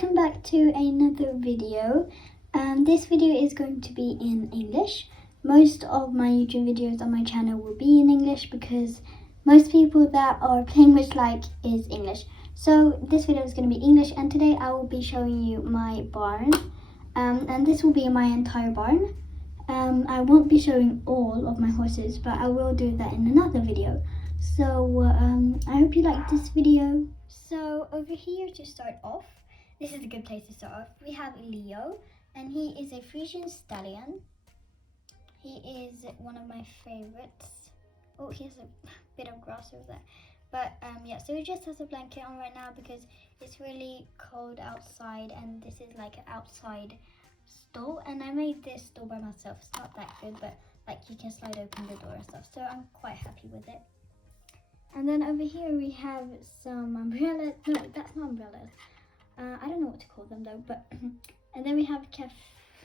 welcome back to another video. This video is going to be in English. Most of my YouTube videos on my channel will be in English because most people that are playing Wish like is English. So this video is going to be English, and today I will be showing you my barn. And this will be my entire barn. I won't be showing all of my horses, but I will do that in another video. So I hope you like this video. So over here to start off, this is a good place to start off. We have Leo, and he is a Frisian stallion. He is one of my favorites. Oh, he has a bit of grass over there. But yeah, so he just has a blanket on right now because it's really cold outside, and this is like an outside stall, and I made this stall by myself. It's not that good, but like you can slide open the door and stuff, so I'm quite happy with it. And then over here we have some umbrellas. No, that's not umbrellas. I don't know what to call them though, but and then we have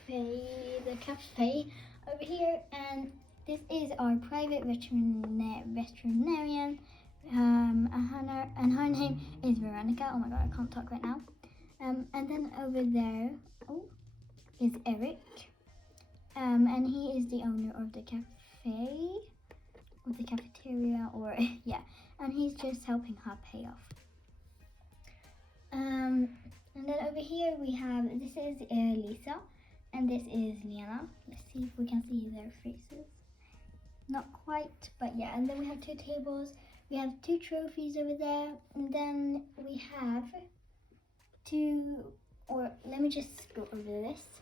the cafe over here, and this is our private veterinarian, and her name is Veronica. Oh my god, I can't talk right now. And then over there is Eric, and he is the owner of the cafe, or the cafeteria, or yeah, and he's just helping her pay off. And then over here we have, this is Lisa, and this is Lena. Let's see if we can see their faces. Not quite, but yeah. And then we have two tables. We have two trophies over there, and then we have let me just go over this.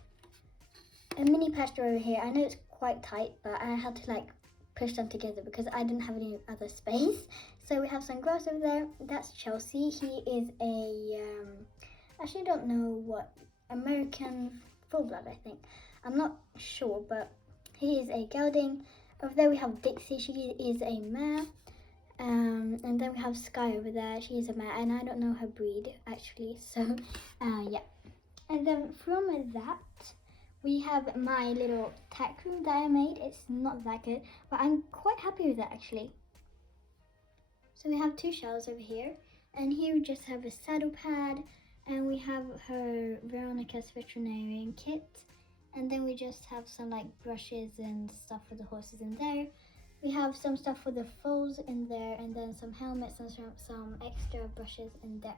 A mini pasture over here. I know it's quite tight, but I had to like push them together because I didn't have any other space. So we have some grass over there. That's Chelsea. He is a actually don't know what, American full-blood, I think. I'm not sure, but he is a gelding. Over there we have Dixie. She is a mare. And then we have Sky over there. She is a mare, and I don't know her breed actually. So yeah. And then from that we have my little tack room that I made. It's not that good, but I'm quite happy with that actually. So we have two shelves over here, and here we just have a saddle pad, and we have her Veronica's veterinarian kit, and then we just have some like brushes and stuff for the horses in there. We have some stuff for the foals in there, and then some helmets and some extra brushes in there.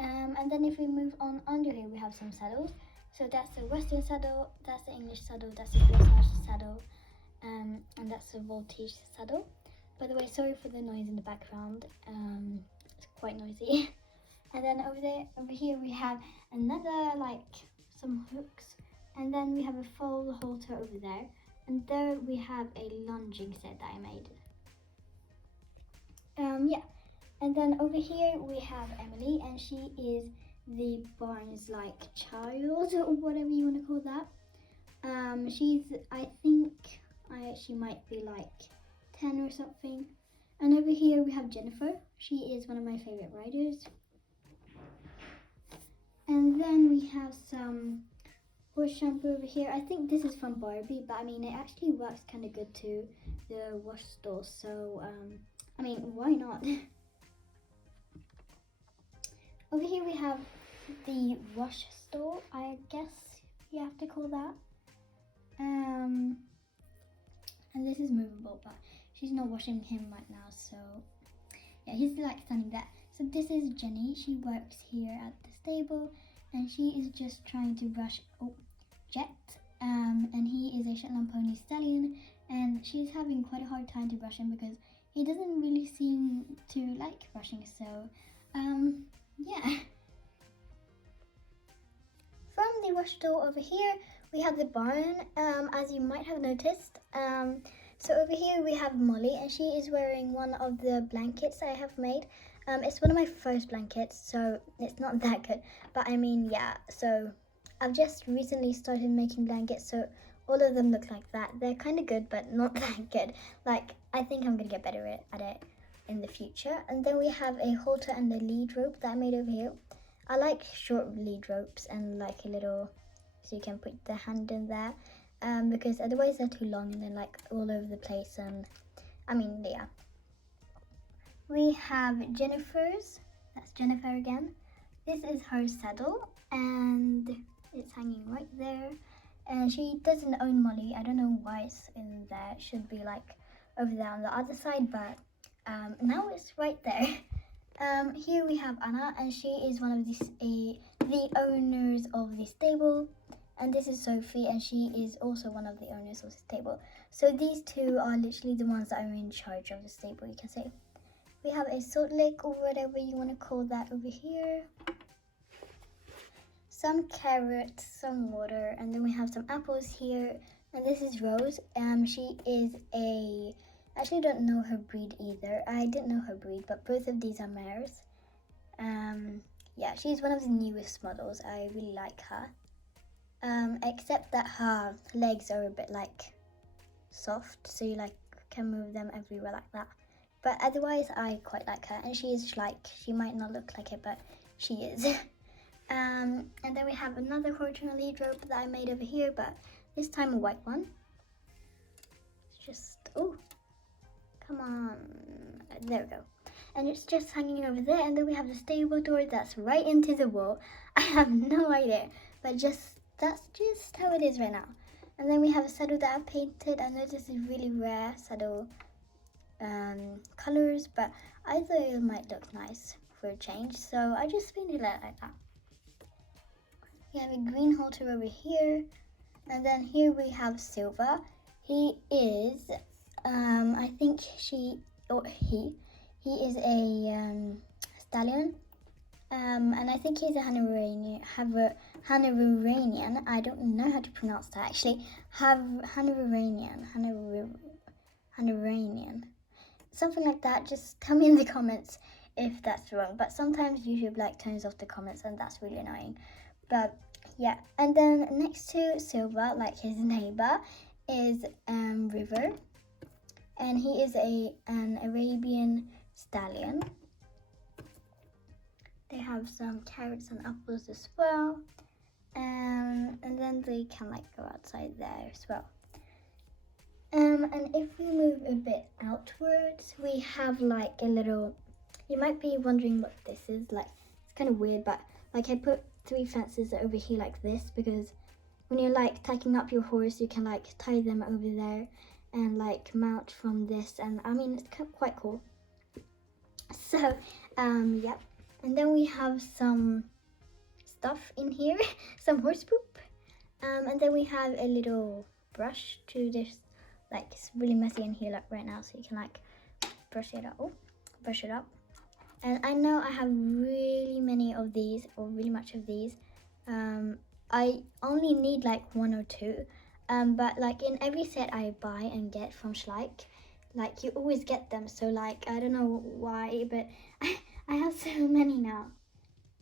And then if we move on under here, we have some saddles. So that's the Western saddle, that's the English saddle, that's the Dressage saddle, and that's the Voltige saddle. By the way, sorry for the noise in the background, it's quite noisy. And then over here we have another, like, some hooks, and then we have a foal halter over there, and there we have a lunging set that I made. Yeah, and then over here we have Emily, and she is the barn's like child, or whatever you want to call that. I think she might be like 10 or something. And over here we have Jennifer. She is one of my favorite riders. And then we have some horse shampoo over here. I think this is from Barbie, but I mean it actually works kind of good to the wash stall, so I mean, why not? Over here we have the wash stall, I guess you have to call that. And this is movable, but she's not washing him right now, so yeah, he's like standing there. So this is Jenny. She works here at the stable, and she is just trying to brush Jet, and he is a Shetland pony stallion, and she's having quite a hard time to brush him because he doesn't really seem to like brushing. So yeah. From the wash stall over here we have the barn, as you might have noticed. So over here we have Molly, and she is wearing one of the blankets I have made. It's one of my first blankets, so it's not that good, but I mean, yeah, so I've just recently started making blankets, so all of them look like that. They're kind of good, but not that good. Like, I think I'm gonna get better at it in the future. And then we have a halter and a lead rope that I made over here. I like short lead ropes and like a little, so you can put the hand in there, because otherwise they're too long and then like all over the place, and I mean, yeah. We have Jennifer's, that's Jennifer again, this is her saddle, and it's hanging right there. And she doesn't own Molly. I don't know why it's in there. It should be like over there on the other side, but now it's right there. Here we have Anna, and she is one of the owners of the stable. And this is Sophie, and she is also one of the owners of the stable. So these two are literally the ones that are in charge of the stable, you can say. We have a salt lick, or whatever you want to call that, over here. Some carrots, some water, and then we have some apples here. And this is Rose. She is I actually don't know her breed either. I didn't know her breed, but both of these are mares. Yeah, she's one of the newest models. I really like her. Except that her legs are a bit like soft, so you like can move them everywhere like that. But otherwise, I quite like her, and she is like, she might not look like it, but she is. And then we have another horse and lead rope that I made over here, but this time a white one. It's just, oh, come on, there we go. And it's just hanging over there, and then we have the stable door that's right into the wall. I have no idea, but that's just how it is right now. And then we have a saddle that I've painted. I know this is really rare saddle colors, but I thought it might look nice for a change, so I just painted it like that. We have a green halter over here, and then here we have Silva. He is, I think he is a stallion, and I think he's a Hanoverian. I don't know how to pronounce that actually. Hanoverian, something like that. Just tell me in the comments if that's wrong. But sometimes YouTube like turns off the comments, and that's really annoying. But yeah, and then next to Silva, like his neighbor, is River, and he is an Arabian stallion. They have some carrots and apples as well, and then they can like go outside there as well. And if we move a bit outwards, we have like a little, you might be wondering what this is, like it's kind of weird, but like I put 3 fences over here like this, because when you're like tacking up your horse, you can like tie them over there and like mount from this, and I mean it's quite cool. So yeah, and then we have some stuff in here, some horse poop, and then we have a little brush to just like, it's really messy in here like right now, so you can like brush it up. And I know I have really many of these, or really much of these. I only need like 1 or 2, but like in every set I buy and get from Schleich, like you always get them, so like I don't know why, but I have so many now.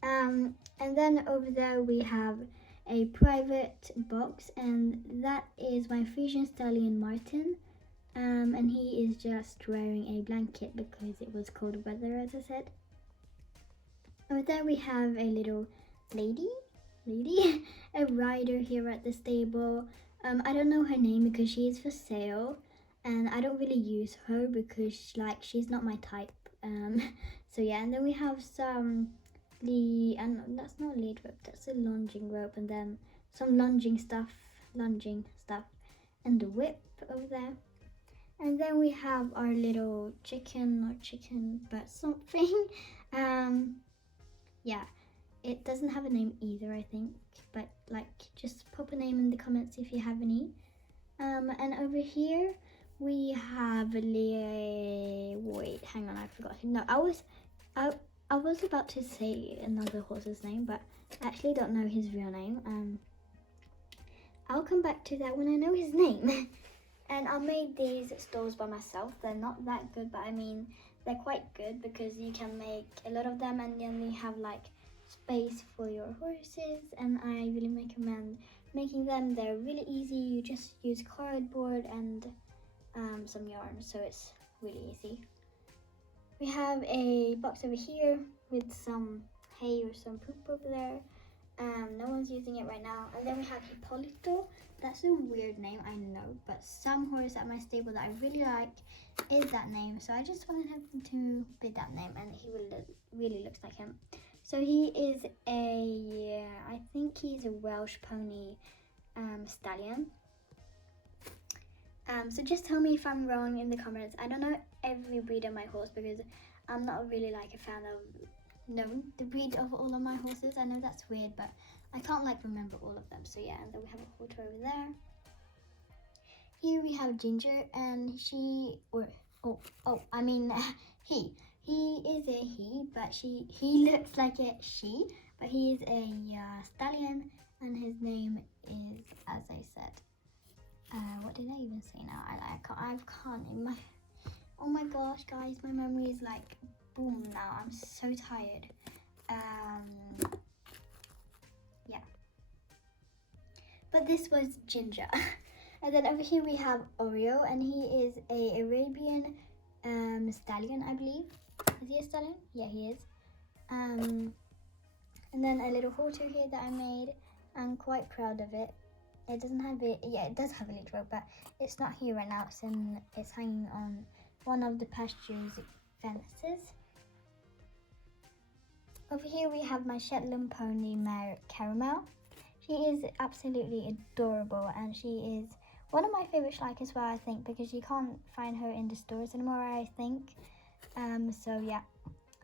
And then over there we have a private box, and that is my Frisian stallion Martin, and he is just wearing a blanket because it was cold weather, as I said. Over there we have a little lady, a rider here at the stable. I don't know her name because she is for sale, and I don't really use her because like she's not my type. So yeah, and then we have some and that's not a lead rope, that's a lunging rope, and then some lunging stuff, and the whip over there. And then we have our little chicken, but something. Yeah, it doesn't have a name either, I think, but like just pop a name in the comments if you have any. And over here we have wait, hang on, I forgot. No, I was about to say another horse's name, but I actually don't know his real name. I'll come back to that when I know his name. And I made these stalls by myself. They're not that good, but I mean, they're quite good because you can make a lot of them, and then you have like space for your horses, and I really recommend making them. They're really easy. You just use cardboard and some yarn, so it's really easy. We have a box over here with some hay or some poop over there. No one's using it right now. And then we have Hippolito. That's a weird name, I know, but some horse at my stable that I really like is that name, so I just wanted him to be that name, and he really looks like him. So he is I think he's a Welsh pony stallion. So just tell me if I'm wrong in the comments. I don't know every breed of my horse because I'm not really like a fan of knowing the breed of all of my horses. I know that's weird, but I can't like remember all of them. So yeah, and then we have a halter over there. Here we have Ginger, and he is a he, but he looks like a she, but he is a stallion, and his name is, as I said, what did I even say now? I can't in my, oh my gosh guys, my memory is like boom now. I'm so tired. Yeah, but this was Ginger. And then over here we have Oreo, and he is a Arabian stallion, I believe. Is he a stallion? Yeah, he is. And then a little halter here that I made. I'm quite proud of it. It doesn't have it. Yeah, it does have a lead rope, but it's not here right now. It's hanging on one of the pasture's fences. Over here we have my Shetland pony mare Caramel. She is absolutely adorable, and she is one of my favorite Schleich as well, I think, because you can't find her in the stores anymore, I think. So yeah,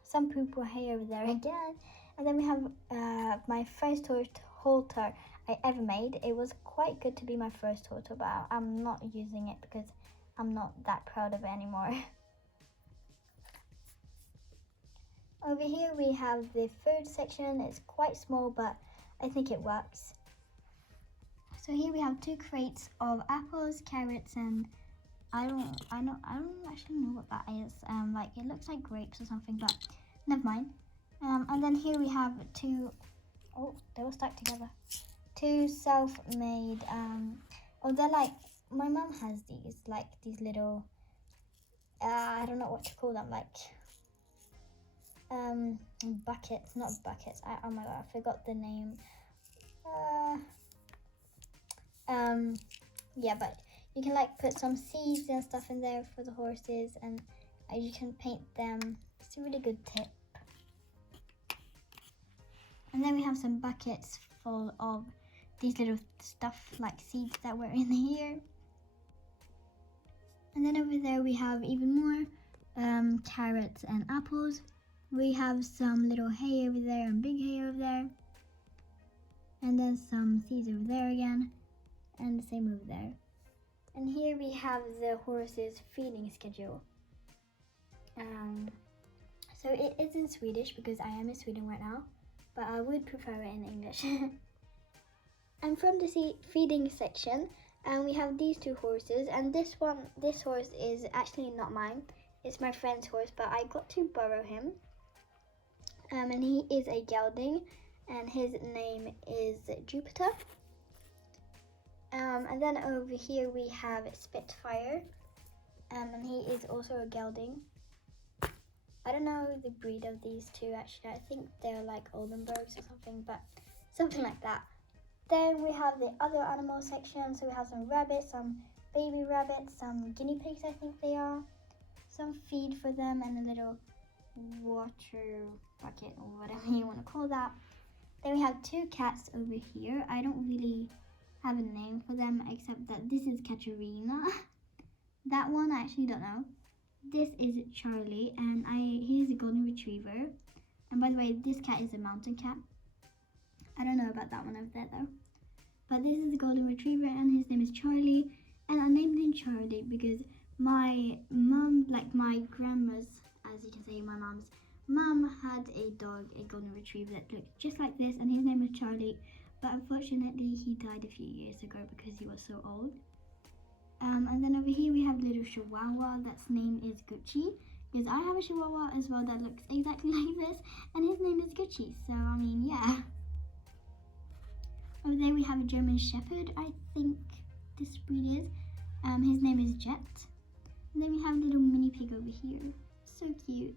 some purple hair over there again. And then we have my first halter I ever made. It was quite good to be my first halter, but I'm not using it because I'm not that proud of it anymore. Over here we have the food section. It's quite small, but I think it works. So here we have 2 crates of apples, carrots, and I don't actually know what that is. Like it looks like grapes or something, but never mind. And then here we have 2, oh, they were stuck together. 2 self-made, they're like, my mum has these, like these little, I don't know what to call them, like, buckets, not buckets, oh my god, I forgot the name. Yeah, but you can like put some seeds and stuff in there for the horses, and you can paint them. It's a really good tip. And then we have some buckets full of these little stuff like seeds that were in here. And then over there we have even more carrots and apples. We have some little hay over there and big hay over there. And then some seeds over there again. And the same over there. And here we have the horse's feeding schedule. So it is in Swedish because I am in Sweden right now, but I would prefer it in English. And from the feeding section, we have these 2 horses, and this horse is actually not mine. It's my friend's horse, but I got to borrow him. And he is a gelding, and his name is Jupiter. And then over here we have Spitfire, and he is also a gelding. I don't know the breed of these 2 actually. I think they're like Oldenburgs or something, but something like that. Then we have the other animal section. So we have some rabbits, some baby rabbits, some guinea pigs I think they are, some feed for them, and a little water bucket or whatever you want to call that. Then we have 2 cats over here. I don't really have a name for them except that this is Katerina. That one I actually don't know. This is Charlie, and he is a golden retriever. And by the way, this cat is a mountain cat. I don't know about that one over there though. But this is a golden retriever, and his name is Charlie. And I named him Charlie because my mum, like my grandma's, as you can say, my mum's mum had a dog, a golden retriever that looked just like this, and his name was Charlie. But unfortunately, he died a few years ago because he was so old. And then over here we have a little Chihuahua that's name is Gucci, because I have a Chihuahua as well that looks exactly like this, and his name is Gucci. So I mean, yeah. Over there we have a German Shepherd, I think this breed is. His name is Jet. And then we have a little mini pig over here. So cute.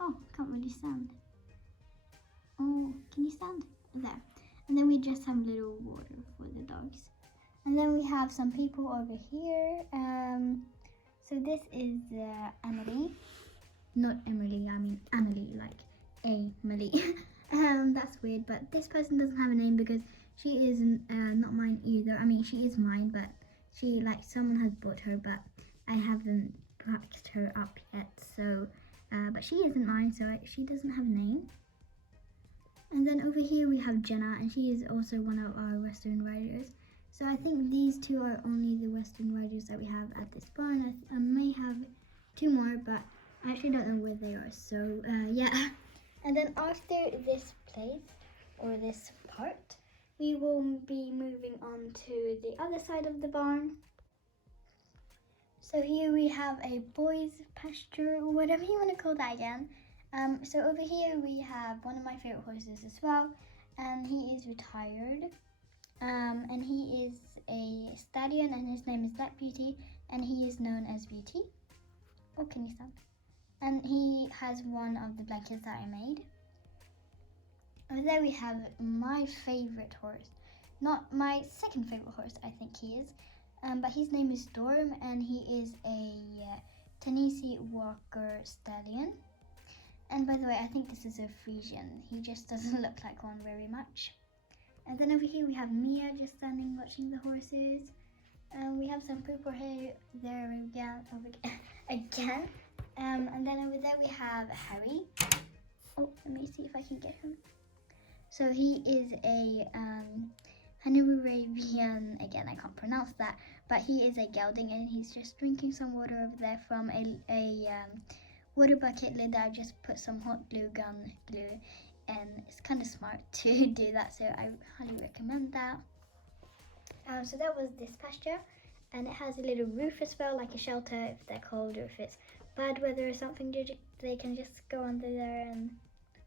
Oh, can't really stand. Oh, can you stand? There. And then we just have a little water for the dogs. And then we have some people over here. So this is Emily. not Emily, I mean Emily, like Emily. That's weird, but this person doesn't have a name because she isn't not mine either. I mean, she is mine, but she, like, someone has bought her, but I haven't packed her up yet. So, but she isn't mine, so she doesn't have a name. And then over here we have Jenna, and she is also one of our Western riders. So I think these two are only the Western riders that we have at this barn. I may have two more, but I actually don't know where they are. So yeah. And then after this place, or this part, we will be moving on to the other side of the barn. So here we have a boys pasture, or whatever you want to call that again. So over here we have one of my favorite horses as well, and he is retired. And he is a stallion, and his name is Black Beauty, and he is known as Beauty. Oh, can you stand? And he has one of the blankets that I made. Over there we have my favorite horse. Not my second favorite horse, I think he is. But his name is Storm, and he is a Tennessee Walker stallion. And by the way, I think this is a Frisian. He just doesn't look like one very much. And then over here we have Mia just standing watching the horses. We have some purple hair there again. And then over there we have Harry. Oh, let me see if I can get him. So he is a Hanoverian, again I can't pronounce that, but he is a gelding, and he's just drinking some water over there from a water bucket lid that I just put some hot glue gun glue, and it's kind of smart to do that, so I highly recommend that. So that was this pasture, and it has a little roof as well, like a shelter if they're cold, or if it's bad weather or something, they can just go under there and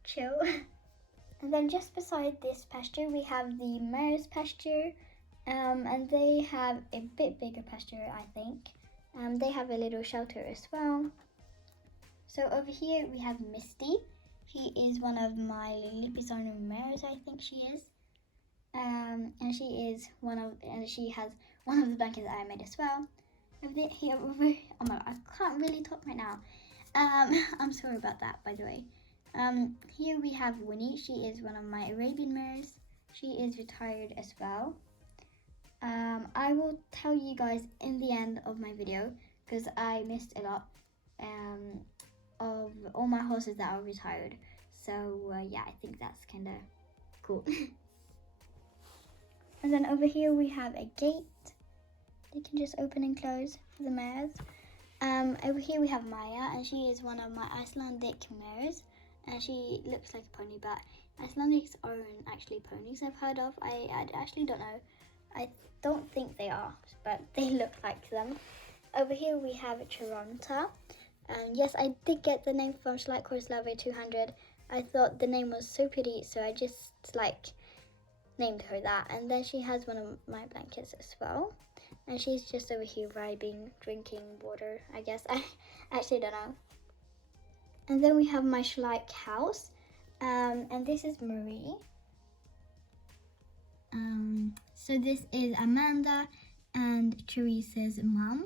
chill. And then just beside this pasture we have the mare's pasture, and they have a bit bigger pasture, I think. They have a little shelter as well. So over here we have Misty. She is one of my Lipizzaner mares, I think she is. And she has one of the blankets that I made as well. Over here, oh my God, I can't really talk right now. I'm sorry about that, by the way. Here we have Winnie. She is one of my Arabian mares. She is retired as well. I will tell you guys in the end of my video, because I missed a lot of all my horses that are retired. So yeah, I think that's kind of cool. And then over here we have a gate. They can just open and close for the mares. Over here we have Maya, and she is one of my Icelandic mares. And she looks like a pony, but Icelandics aren't actually ponies I've heard of. I actually don't know. I don't think they are, but they look like them. Over here we have Chironta. Yes, I did get the name from Schleich Horse Lover 200. I thought the name was so pretty, so I just named her that. And then she has one of my blankets as well. And she's just over here vibing, drinking water, I guess. I actually don't know. And then we have my Schleich house, and this is Marie. So this is Amanda and Teresa's mom.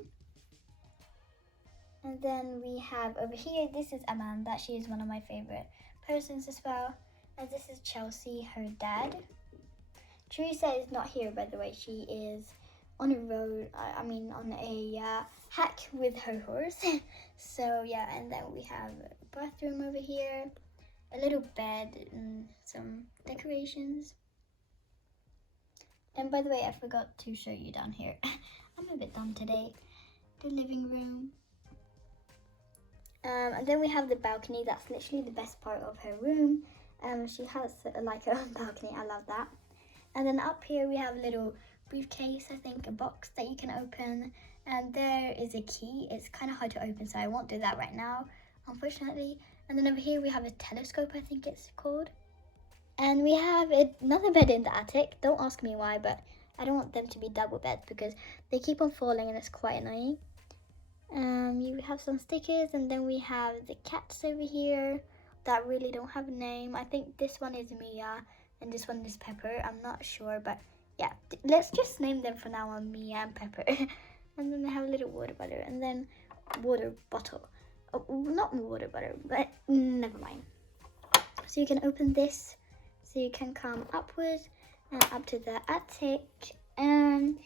And then we have over here, this is Amanda. She is one of my favorite persons as well. And this is Chelsea, her dad. Teresa is not here, by the way. She is on a road, on a hack with her horse. So yeah, and then we have a bathroom over here, a little bed, and some decorations. And by the way, I forgot to show you down here. I'm a bit dumb today. The living room. And then we have the balcony. That's literally the best part of her room. She has like her own balcony. I love that. And then up here we have a little briefcase, I think, a box that you can open. And there is a key. It's kind of hard to open, so I won't do that right now, unfortunately. And then over here we have a telescope, I think it's called. And we have another bed in the attic. Don't ask me why, but I don't want them to be double beds because they keep on falling and it's quite annoying. You have some stickers, and then we have the cats over here that really don't have a name. I think this one is Mia and this one is Pepper. I'm not sure, but yeah, let's just name them for now on Mia and Pepper. And then they have a little water bottle, and then water bottle. oh, not water butter, but never mind. So you can open this, so you can come upwards and up to the attic, and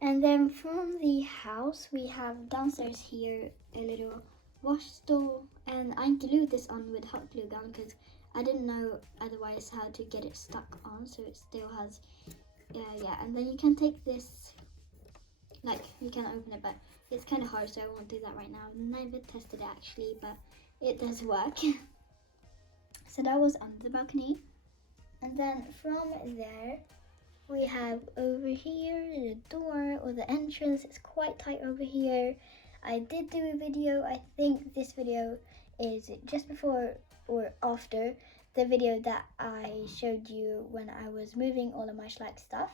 then from the house we have downstairs here a little wash stall, and I glued this on with hot glue gun because I didn't know otherwise how to get it stuck on, so it still has, yeah. And then you can take this, like you can open it, but it's kind of hard, so I won't do that right now. I've never tested it actually, but it does work. So that was under the balcony, and then from there we have over here the door or the entrance. It's quite tight over here. I did do a video, I think this video is just before or after the video that I showed you when I was moving all of my Schleich stuff.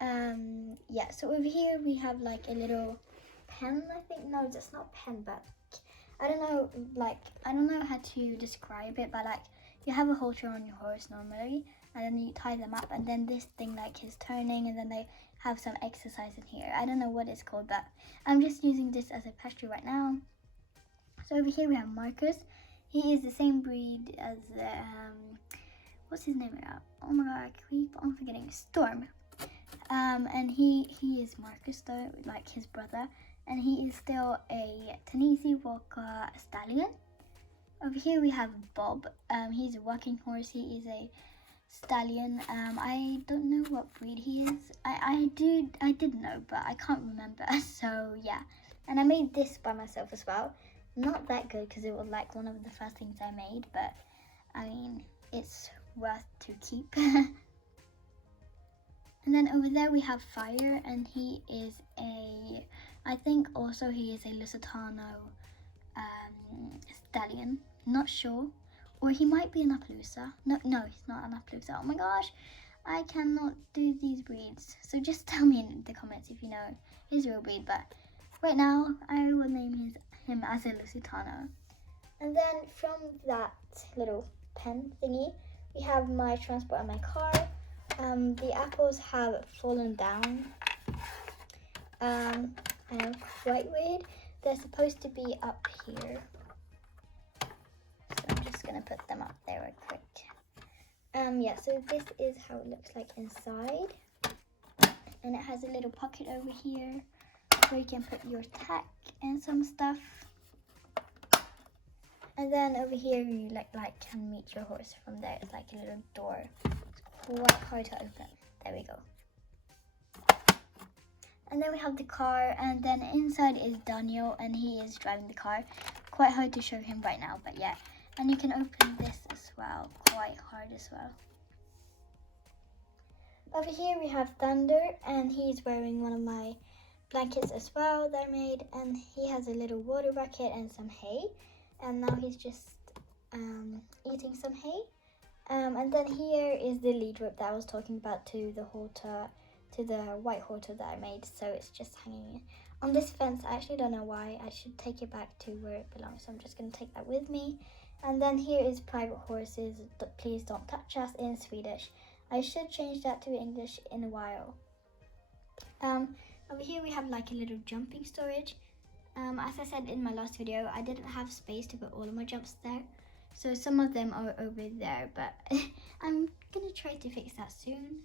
Yeah, so over here we have like a little pen, I think. No, that's not pen, but I don't know, like, I don't know how to describe it, but like, you have a halter on your horse normally, and then you tie them up, and then this thing like is turning, and then they have some exercise in here. I don't know what it's called, but I'm just using this as a pasture right now. So over here we have Marcus. He is the same breed as, what's his name? Oh my god, I keep on forgetting. Storm. And he is Marcus though, like his brother. And he is still a Tennessee Walker stallion. Over here we have Bob. He's a working horse. He is a stallion. I don't know what breed he is. I did know, but I can't remember. So yeah. And I made this by myself as well. Not that good because it was like one of the first things I made, but I mean, it's worth to keep. And then over there we have Fire, and he is I think also he is a Lusitano stallion. Not sure. Or he might be an Appaloosa. No, he's not an Appaloosa. Oh my gosh, I cannot do these breeds. So just tell me in the comments if you know his real breed. But right now, I will name him as a Lusitano. And then from that little pen thingy, we have my transport and my car. The apples have fallen down. I know, quite weird. They're supposed to be up here. So I'm just gonna put them up there real quick. Yeah, so this is how it looks like inside. And it has a little pocket over here where you can put your tack and some stuff. And then over here you like can meet your horse from there. It's like a little door. It's quite hard to open. There we go. And then we have the car, and then inside is Daniel, and he is driving the car. Quite hard to show him right now, but yeah. And you can open this as well, quite hard as well. Over here we have Thunder, and he's wearing one of my blankets as well that I made, and he has a little water bucket and some hay, and now he's just eating some hay. And then here is the lead rope that I was talking about to the halter, to the white halter that I made. So it's just hanging on this fence. I actually don't know why. I should take it back to where it belongs, so I'm just going to take that with me. And then here is private horses, please don't touch us, in Swedish. I should change that to English in a while. Over here we have like a little jumping storage. As I said in my last video, I didn't have space to put all of my jumps there. So some of them are over there, but I'm gonna try to fix that soon.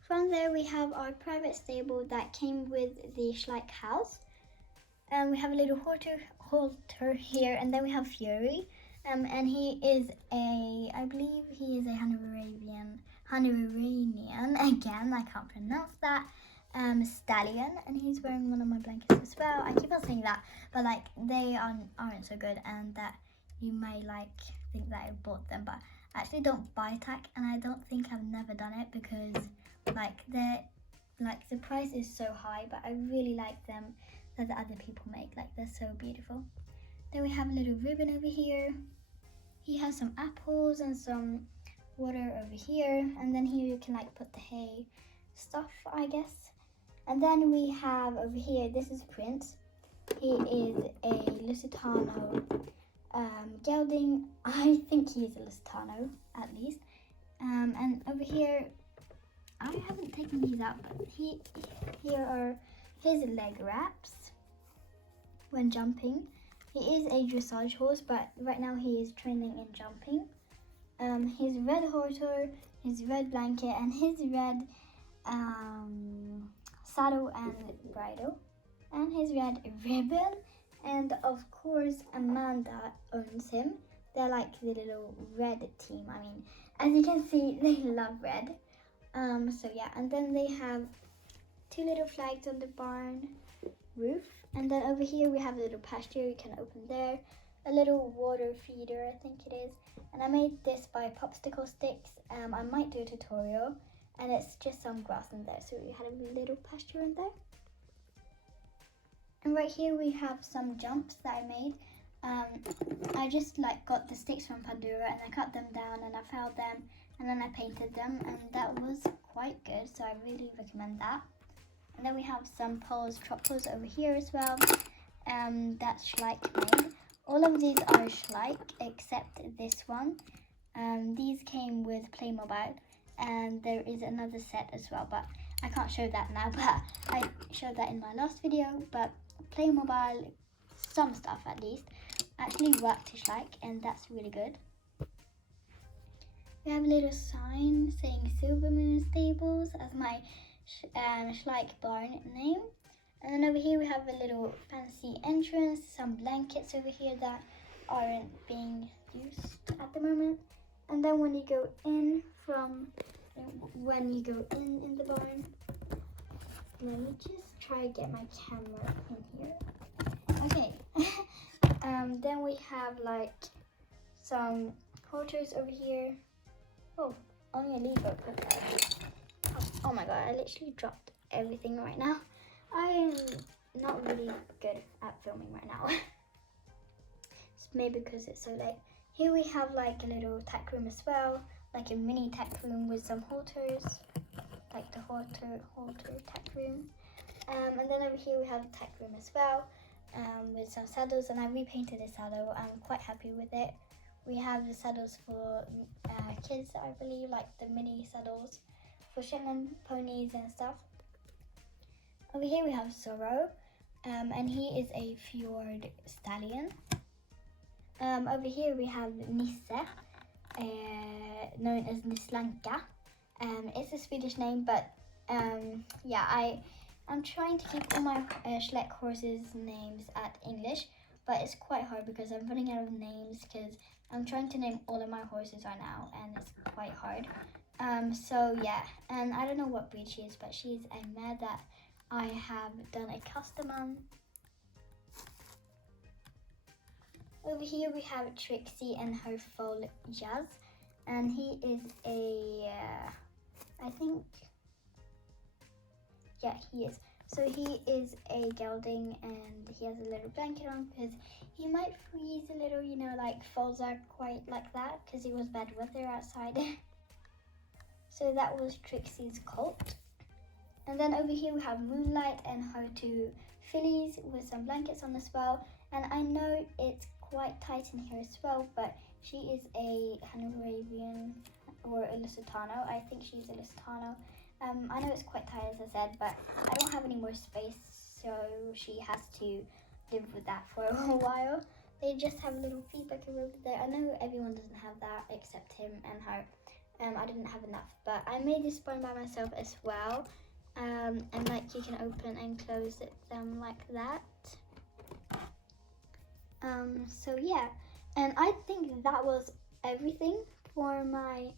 From there we have our private stable that came with the Schleich house. We have a little halter here, and then we have Fury. And he is I believe he is a Hanoverian, again, I can't pronounce that, stallion, and he's wearing one of my blankets as well. I keep on saying that, but like they aren't so good, and that you may like think that I bought them, but I actually don't buy tack, and I don't think I've never done it because the price is so high, but I really like them that the other people make. Like, they're so beautiful. Then we have a little ribbon over here. He has some apples and some water over here, and then here you can like put the hay stuff, I guess. And then we have over here, this is Prince. He is a Lusitano gelding. I think he is a Lusitano at least. And over here, I haven't taken these out, but here are his leg wraps. when jumping. He is a dressage horse, but right now he is training in jumping. His red halter, his red blanket, and his red saddle and bridle, and his red ribbon. And of course, Amanda owns him. They're like the little red team. I mean, as you can see, they love red. So yeah, and then they have 2 little flags on the barn roof. And then over here we have a little pasture you can open there. A little water feeder, I think it is. And I made this by popsicle sticks. I might do a tutorial. And it's just some grass in there. So we had a little pasture in there. And right here we have some jumps that I made. I just like got the sticks from Pandora and I cut them down and I filed them and then I painted them, and that was quite good, so I really recommend that. And then we have some poles, trot poles over here as well. That's Schleich made. All of these are Schleich except this one. These came with Playmobil, and there is another set as well, but I can't show that now, but I showed that in my last video. But Playmobil, some stuff at least, actually worked to Schleich, and that's really good. We have a little sign saying Silver Moon Stables as my Schleich barn name. And then over here we have a little fancy entrance, some blankets over here that aren't being used at the moment. And then when you go in in the barn, let me just try to get my camera in here. Okay. Then we have like some halters over here. Oh, only a Lego put that. Oh my god, I literally dropped everything right now. I am not really good at filming right now. It's maybe because it's so late. Here we have like a little tack room as well, like a mini tack room with some halters, like the halter tack room. And then over here we have a tack room as well, with some saddles, and I repainted the saddle. I'm quite happy with it. We have the saddles for kids, I believe, like the mini saddles for Shetland ponies and stuff. Over here we have Zorro, and he is a fjord stallion. Over here we have Nisse, known as Nislanka. It's a Swedish name, but yeah, I'm trying to keep all my Schleich horses' names at English, but it's quite hard because I'm running out of names, because I'm trying to name all of my horses right now, and it's quite hard. So yeah, and I don't know what breed she is, but she's a mare that I have done a custom on. Over here we have Trixie and her foal Jazz, and he is a, I think, yeah, he is. So he is a gelding, and he has a little blanket on because he might freeze a little, you know, like foals are quite like that because it was bad weather outside. So that was Trixie's colt. And then over here we have Moonlight and her 2 fillies with some blankets on as well. And I know it's quite tight in here as well, but she is a Hanoverian or a Lusitano. I think she's a Lusitano. I know it's quite tight, as I said, but I don't have any more space, so she has to live with that for a while. They just have a little feedback over there. I know everyone doesn't have that except him and her. I didn't have enough, but I made this barn by myself as well. And like you can open and close them like that. So yeah, and I think that was everything for my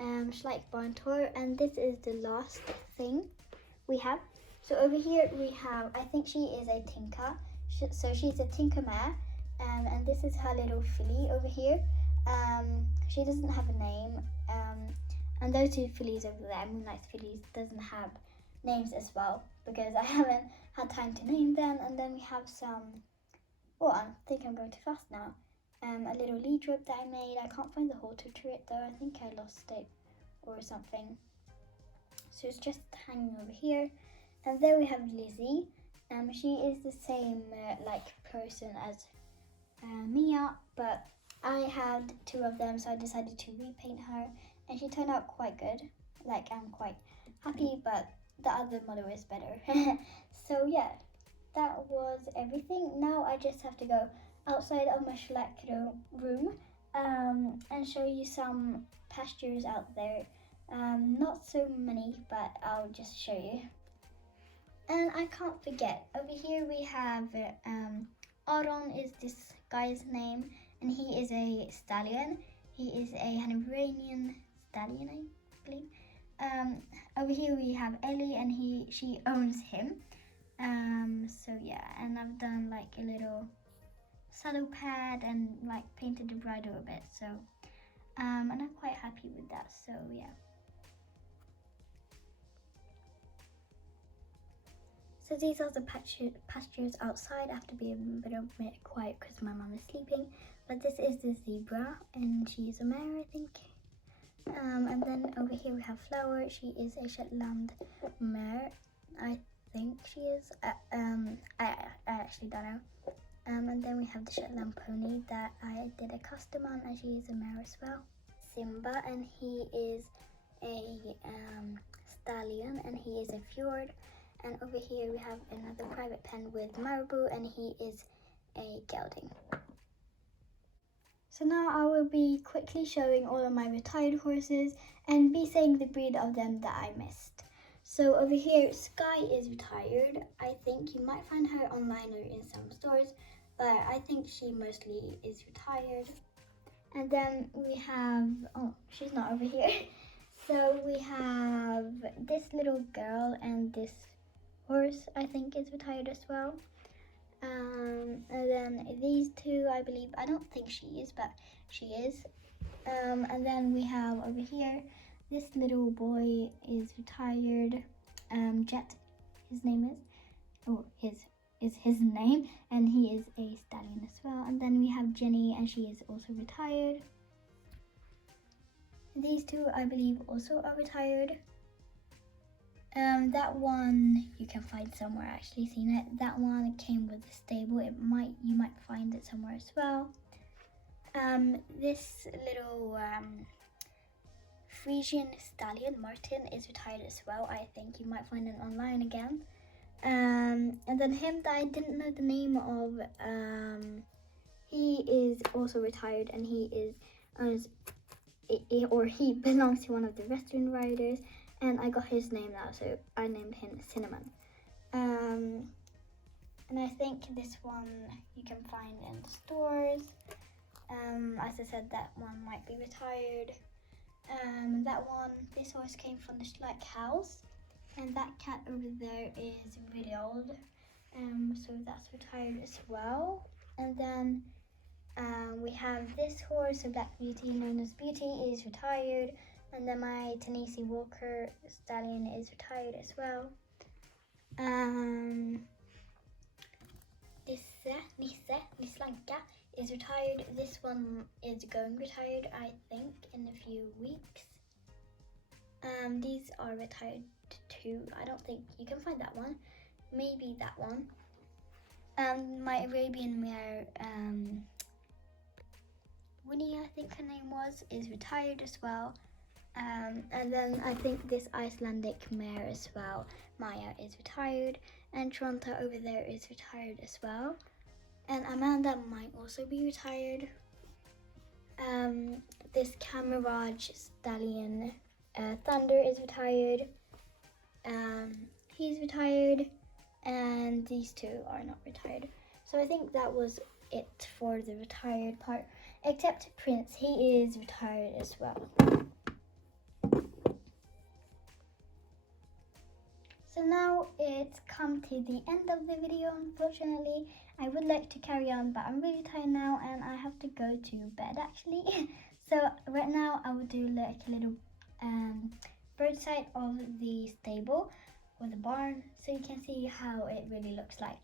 Schleich barn tour, and this is the last thing we have. So over here we have, I think she is a Tinker, so she's a Tinker mare, and this is her little filly over here. She doesn't have a name, and those 2 fillies over there, Moonlight's fillies, doesn't have names as well because I haven't had time to name them. And then we have some, oh, I think I'm going too fast now. A little lead rope that I made. I can't find the halter to it though. I think I lost it or something. So it's just hanging over here. And then we have Lizzie. She is the same like person as Mia, but I had 2 of them, so I decided to repaint her, and she turned out quite good. Like, I'm quite happy, but the other model is better. So yeah, that was everything. Now I just have to go outside of my shellac room and show you some pastures out there. Not so many, but I'll just show you. And I can't forget, over here we have Aron is this guy's name, and he is a stallion. He is a Hanoverian stallion, I believe. Over here we have Ellie, and she owns him. So yeah, and I've done like a little saddle pad and like painted the bridle a bit. So and I'm quite happy with that. So yeah. So these are the pastures outside. I have to be a bit quiet because my mum is sleeping. But this is the zebra, and she's a mare, I think. And then over here we have Flower. She is a Shetland mare, I think she is. I actually don't know. And then we have the Shetland pony that I did a custom on, and she is a mare as well. Simba, and he is a stallion, and he is a fjord. And over here we have another private pen with Marabou, and he is a gelding. So now I will be quickly showing all of my retired horses and be saying the breed of them that I missed. So over here, Sky is retired. I think you might find her online or in some stores, but I think she mostly is retired. And then we have, oh, she's not over here. So we have this little girl, and this horse I think is retired as well. And then these two, I believe, I don't think she is, but she is. And then we have over here, this little boy is retired. Jet, his name is, or his name, and he is a stallion as well. And then we have Jenny, and she is also retired. These two, I believe, also are retired. That one you can find somewhere. I actually seen it. That one came with the stable. You might find it somewhere as well. This little Frisian stallion, Martin, is retired as well. I think you might find it online again. And then him that I didn't know the name of, he is also retired, and he belongs to one of the Western riders. And I got his name now, so I named him Cinnamon. And I think this one you can find in the stores. As I said, that one might be retired. This horse came from the Schleich house, and that cat over there is really old. So that's retired as well. And then we have this horse, a Black Beauty known as Beauty, is retired. And then my Tennessee Walker stallion is retired as well. Nislanka is retired. This one is going retired, I think, in a few weeks. These are retired too. I don't think you can find that one. Maybe that one. My Arabian mare, Winnie, I think her name was, is retired as well. And then I think this Icelandic mare as well, Maya, is retired. And Toronto over there is retired as well. And Amanda might also be retired. This Camarage stallion, Thunder, is retired. He's retired. And these two are not retired. So I think that was it for the retired part. Except Prince, he is retired as well. So now it's come to the end of the video, unfortunately. I would like to carry on, but I'm really tired now and I have to go to bed actually. So right now I will do like a little bird side of the stable or the barn, so you can see how it really looks like.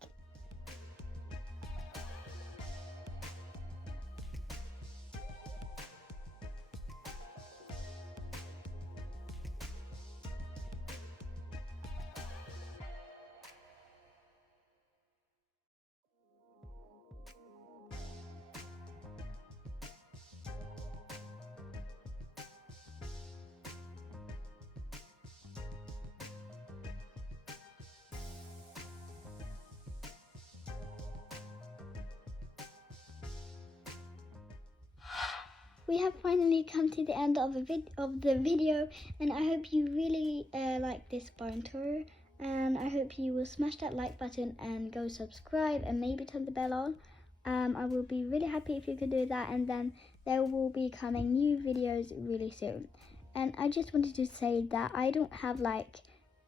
we have finally come to the end of the video, and I hope you really like this barn tour, and I hope you will smash that like button and go subscribe and maybe turn the bell on. I will be really happy if you could do that, and then there will be coming new videos really soon. And I just wanted to say that I don't have like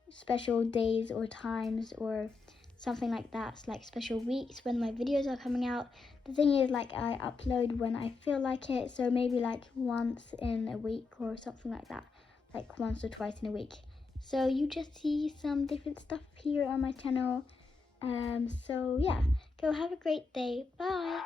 special days or times or something like that, like special weeks when my videos are coming out. The thing is, like, I upload when I feel like it, so maybe like once in a week or something like that, like once or twice in a week. So you just see some different stuff here on my channel. So yeah, go have a great day. Bye.